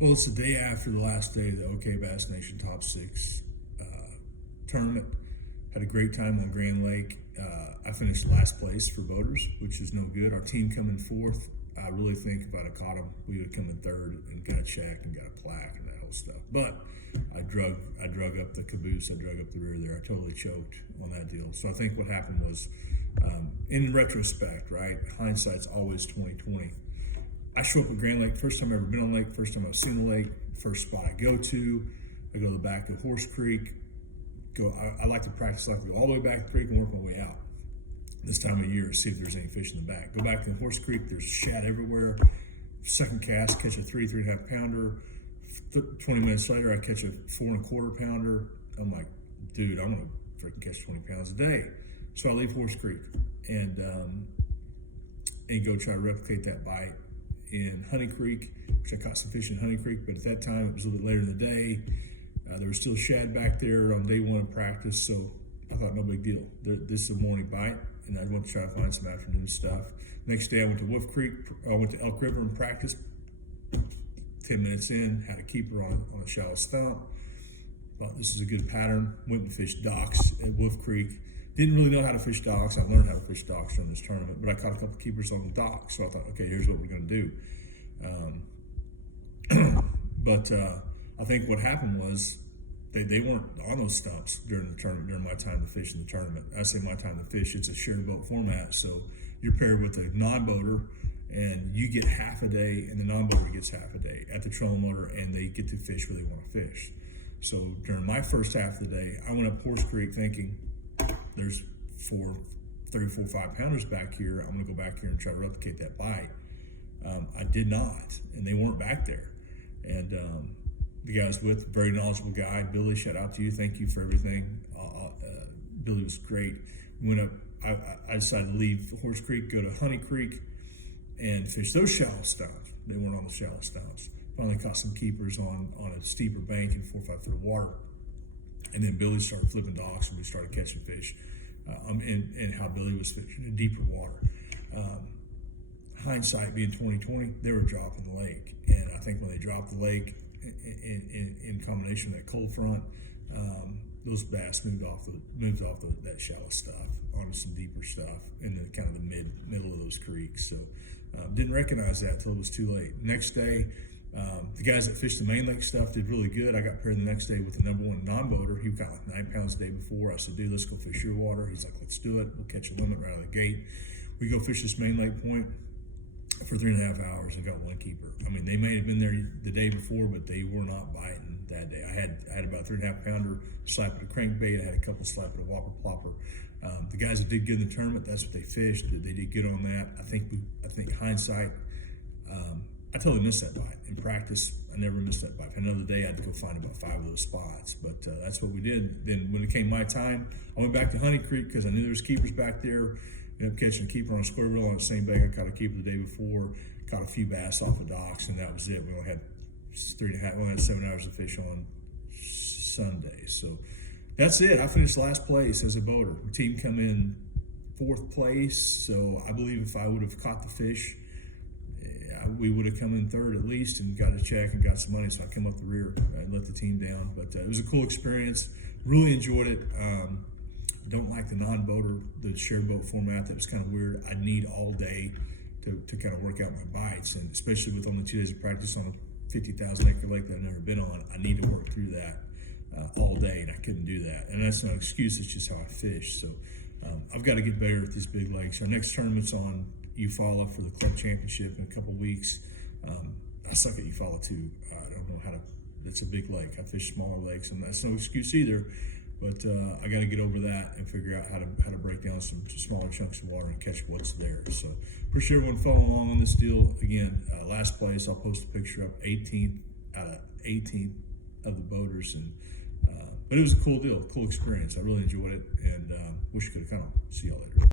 Well, it's the day after the last day of the OK Bass Nation Top 6 tournament. Had a great time on Grand Lake. I finished last place for boaters, which is no good. Our team come in fourth. I really think if I'd have caught them, we would have come in third and got a check and got a plaque and that whole stuff. But I drug up the caboose. I drug up the rear there. I totally choked on that deal. So I think what happened was, in retrospect, right? Hindsight's always 20/20. I show up at Grand Lake, first time I've ever been on lake, first time I've seen the lake, first spot I go to the back of Horse Creek. I like to practice, I like to go all the way back to the creek and work my way out. This time of year, see if there's any fish in the back. Go back to Horse Creek, there's shad everywhere. Second cast, catch a 3.5 pounder. 20 minutes later, I catch a 4 1/4 pounder. I'm like, dude, I'm gonna freaking catch 20 pounds a day. So I leave Horse Creek and go try to replicate that bite in Honey Creek, which I caught some fish in Honey Creek, but at that time it was a little bit later in the day. There was still shad back there on day one of practice, so I thought no big deal. This is a morning bite, and I went to try to find some afternoon stuff. Next day I went to Wolf Creek, I went to Elk River and practiced. 10 minutes in, had a keeper on a shallow stump. Thought this is a good pattern. Went and fished docks at Wolf Creek. Didn't really know how to fish docks. I learned how to fish docks during this tournament, but I caught a couple keepers on the dock, so I thought, okay, here's what we're going to do. But I think what happened was they weren't on those stumps during the tournament, during my time to fish in the tournament. I say my time to fish, it's a shared boat format, so you're paired with a non-boater, and you get half a day, and the non-boater gets half a day at the trolling motor, and they get to fish where they want to fish. So during my first half of the day, I went up Horse Creek thinking, there's 34, 5 pounders back here. I'm gonna go back here and try to replicate that bite. I did not, and they weren't back there. And the guy I was with, very knowledgeable guy, Billy, shout out to you, thank you for everything. Billy was great. We went up, I decided to leave Horse Creek, go to Honey Creek, and fish those shallow stumps. They weren't on the shallow stumps. Finally caught some keepers on a steeper bank in 4 or 5 foot of water. And then Billy started flipping docks and we started catching fish. And how Billy was fishing in deeper water. Hindsight being 20/20, they were dropping the lake. And I think when they dropped the lake in combination with that cold front, those bass moved off that shallow stuff onto some deeper stuff in the kind of the middle of those creeks. So didn't recognize that till it was too late. Next day, the guys that fished the main lake stuff did really good. I got paired the next day with the number one non-boater. He got like 9 pounds the day before. I said, dude, let's go fish your water. He's like, let's do it. We'll catch a limit right out of the gate. We go fish this main lake point for 3.5 hours and got one keeper. I mean, they may have been there the day before, but they were not biting that day. I had about a 3.5 pounder slap at a crankbait. I had a couple slap at a whopper plopper. The guys that did good in the tournament, that's what they fished. They did good on that. I think hindsight, I totally missed that bite. In practice, I never missed that bite. Another day, I had to go find about 5 of those spots, but that's what we did. Then when it came my time, I went back to Honey Creek because I knew there was keepers back there. Ended up catching a keeper on a square reel on the same bank I caught a keeper the day before, caught a few bass off the docks, and that was it. We only had 7 hours to fish on Sunday. So that's it. I finished last place as a boater. The team come in 4th place, so I believe if I would have caught the fish, we would have come in 3rd at least and got a check and got some money. So I came up the rear and let the team down. But it was a cool experience. Really enjoyed it. Don't like the non-boater, the shared boat format. That was kind of weird. I need all day to kind of work out my bites, and especially with only 2 days of practice on a 50,000 acre lake that I've never been on, I need to work through that all day, and I couldn't do that. And that's not an excuse. It's just how I fish. So I've got to get better at these big lakes. Our next tournament's on Eufaula for the club championship in a couple weeks. I suck at Eufaula too. I don't know how to. It's a big lake. I fish smaller lakes, and that's no excuse either. But I got to get over that and figure out how to break down some smaller chunks of water and catch what's there. So appreciate everyone following along on this deal. Again, last place. I'll post a picture up. 18th out of 18 of the boaters, and but it was a cool deal, cool experience. I really enjoyed it, and wish you could have come. See y'all later.